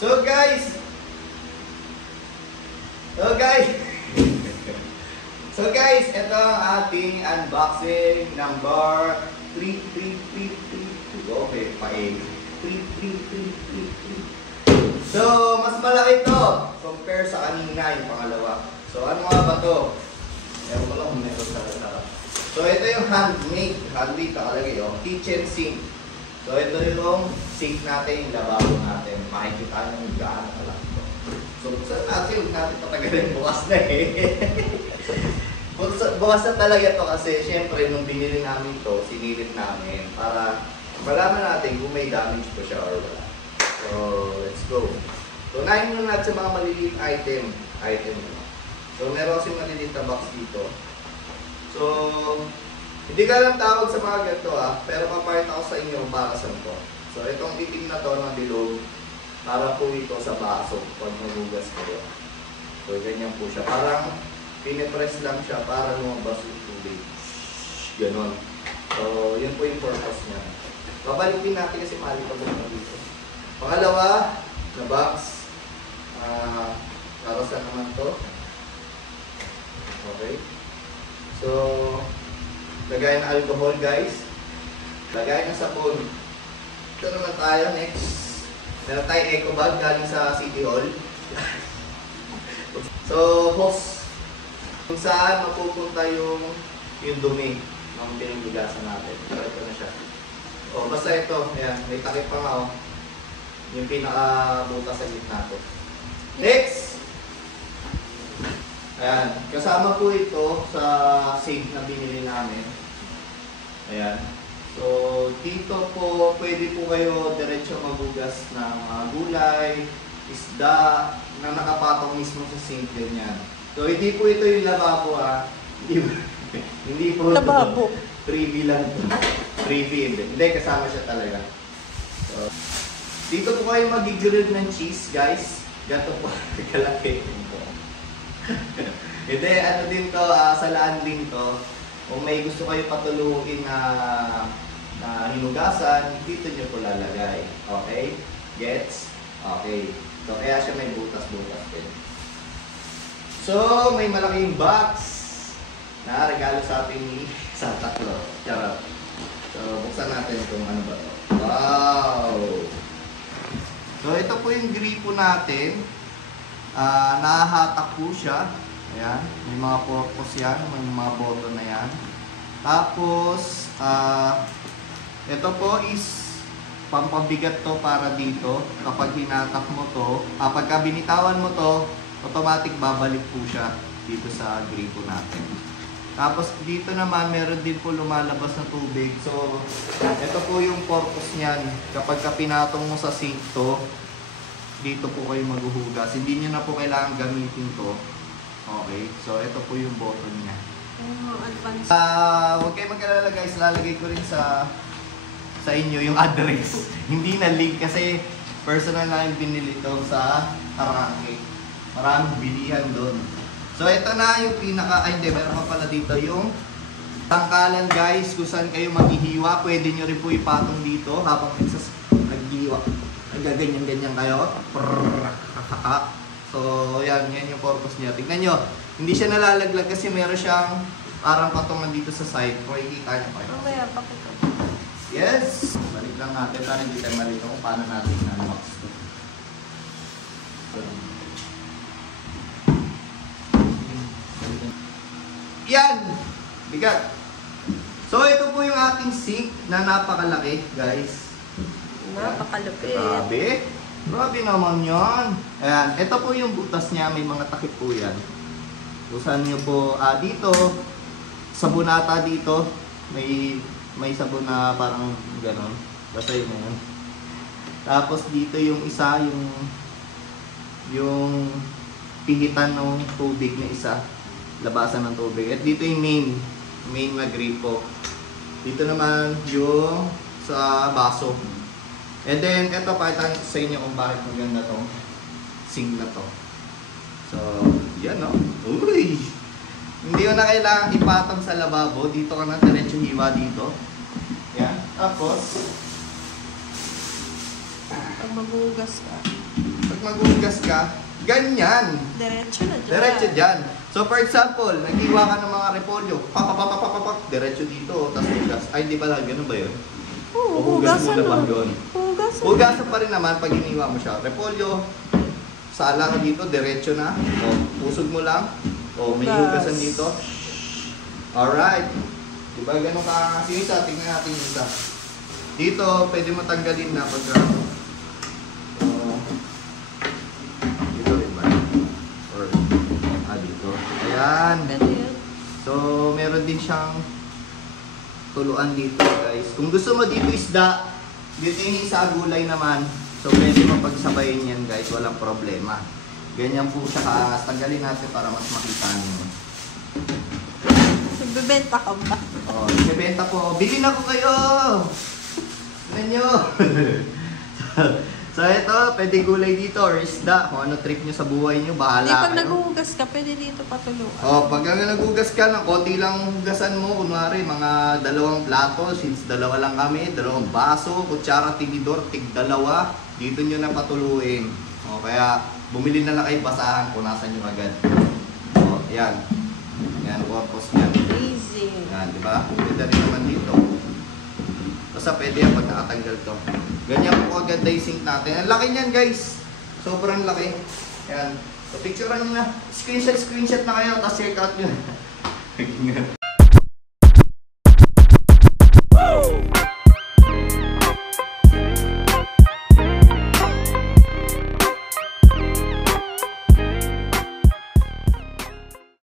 So guys, ito ang ating unboxing number 33332. Okay, pa-8. 33333. So, mas malaki to compare sa kanina yung pangalawa. So, ano nga ba to? Ewan ko lang kung meron sa harap. So, ito yung handmade nakalagay, oh, kitchen sink. So, ito yung sink natin, yung lababo natin. Makikita nyo yung gaano kalaki ito. So, buksan natin, huwag natin patagalin, bukas na eh. Bukas na talaga ito kasi, syempre, nung binili namin ito, sinilip namin para malaman natin kung may damage po siya or wala. So, let's go. So, unahin muna natin sa mga maliliit item. So, meron kasi maliliit na box dito. So, hindi ka lang tawag sa mga ganito pero papakita ko sa inyo para saan to. So, itong itim na to ng bilog, para po ito sa baso pag magugas kayo. So, ganyan po siya. Parang pinipress lang siya para lumabas yung tubig. Ganon. So, yun po yung purpose niya. Babalikin natin kasi mali pa muna dito. Pangalawa, na box. Para saan naman to? Okay. So, lagay ng alcohol guys. Lagay ng sabon. Ito naman tayo next. Meron tayong eco bag galing sa City Hall. So, hose. Kung saan mapupunta yung dumi ng pinagbigasan natin. Pero ito na siya. O, basta ito. Ayan, may takip pa nga o. Yung pinaka-butas sa gitna to. Next! Ayan, kasama po ito sa sink na binili namin. Ayan. So, dito po, pwede po kayo diretso magugas ng gulay, isda, na nakapatong mismo sa sink ganyan. So, hindi po ito yung lababo Hindi po lababo. Freebie lang ito. Freebie, hindi. Kasama siya talaga. So, dito po kayo mag-grill ng cheese, guys. Gato po, kalaki. Hindi, ano din to, salaan din to. Kung may gusto kayo patuluin na hinugasan, dito nyo po lalagay. Okay? Gets? Okay. So, kaya siya may butas-butas din. So, may malaking box na regalo sa ating ni Santa Claus. Charot. So, buksan natin kung ano ba to. Wow! So, ito po yung gripo natin. Nahahatak po siya. Ayan. May mga purpose yan. May mga button na yan. Tapos, ito po is pampabigat to para dito. Kapag hinatak mo to, pagka binitawan mo to, automatic babalik po siya dito sa gripo natin. Tapos dito naman, meron din po lumalabas na tubig. So, ito po yung purpose niyan. Kapag pinatong mo sa sink to, dito po kayo maghuhugas. Hindi nyo na po kailangan gamitin to. Okay, so ito po yung button niya. Huwag kayo mag-alala guys, lalagay ko rin sa inyo yung address. Hindi na link kasi personal na yung binili ito sa Arangke. Maraming bilihan doon. So ito na yung hindi, meron pa pala dito yung tangkalan guys, kung saan kayo maghihiwa. Pwede nyo rin po ipatong dito habang naghihiwa. Gaganyan-ganyan kayo. So, yan yung purpose niya. Tignan nyo, hindi siya nalalaglag kasi meron siyang parang patungan dito sa side. Kung ikita nyo pa. Mamaya, pakita. Yes! Balik lang natin para hindi tayo malito kung paano natin na-unbox ito. Yan! Bigat! So, ito po yung ating sink na napakalaki, guys. Napakalupit. Grabe naman yan. Ayan, ito po yung butas niya. May mga takip po yan. Busan nyo po dito. Sabunata dito. May sabon na parang gano'n. Basta yun yan. Tapos dito yung isa, yung pihitan ng tubig na isa. Labasan ng tubig. At dito yung main na gripo. Dito naman yung sa baso. And then, ito pakita sa inyo kung bakit maganda tong sink na to. So, yan o. Uy! Hindi mo na kailangan ipatong sa lababo. Dito ka na diretso hiwa dito. Yan. Tapos, Pag maghugas ka. pag maghugas ka, ganyan. Diretso na dyan. Diretso dyan. So for example, nag-iwa ka ng mga repolyo, papapapapapak, diretso dito, tapos hugas. Ay, hindi ba lang, ganun ba yun? Oo, O hugas mo hugasan na ba na. yun? Hugasan. Hugasan pa rin naman pag iniwa mo siya. Repolyo, sala ka dito, diretso na. O, pusog mo lang. O, may Hugas. hugasan dito. Alright. Diba ganun ka? Yung isa, tingnan natin yung isa. Dito, pwede mo tanggalin na pagka... Dito rin ba? Or, dito. Ayan. Pwede yun. So, meron din siyang tuluan dito, guys. Kung gusto mo dito isda, dito yung isa gulay naman. So, pwede mo pagsabayin yan, guys. Walang problema. Ganyan po siya kaangas. Tanggalin natin para mas makita niyo. Nagbebenta ka ba? Oh, ibebenta po. Bilhin ako kayo! Tignan nyo! So, ito, pwede gulay dito or isda. Kung ano trip nyo sa buhay nyo, bahala Hindi, pag kayo. naghuhugas ka, pwede dito patuluan. Oh, pag nagugas ka ng konti lang hugasan mo, kunwari mga 2 plato, since 2 lang kami, 2 baso, kutsara, tinidor, tig-2, dito nyo na patuluin. O, kaya bumili na lang kayo basahan kung nasan nyo agad. O, yan. Yan, purpose yan. Easy. Yan, di ba? Pwede rin naman dito. Basta pwede yan pag nakatanggal to. Ganyan po kaganda yung sink natin. Ang laki niyan, guys. Sobrang laki. Yan. So, picturean nyo na. Screenshot na kayo, tapos check out nyo.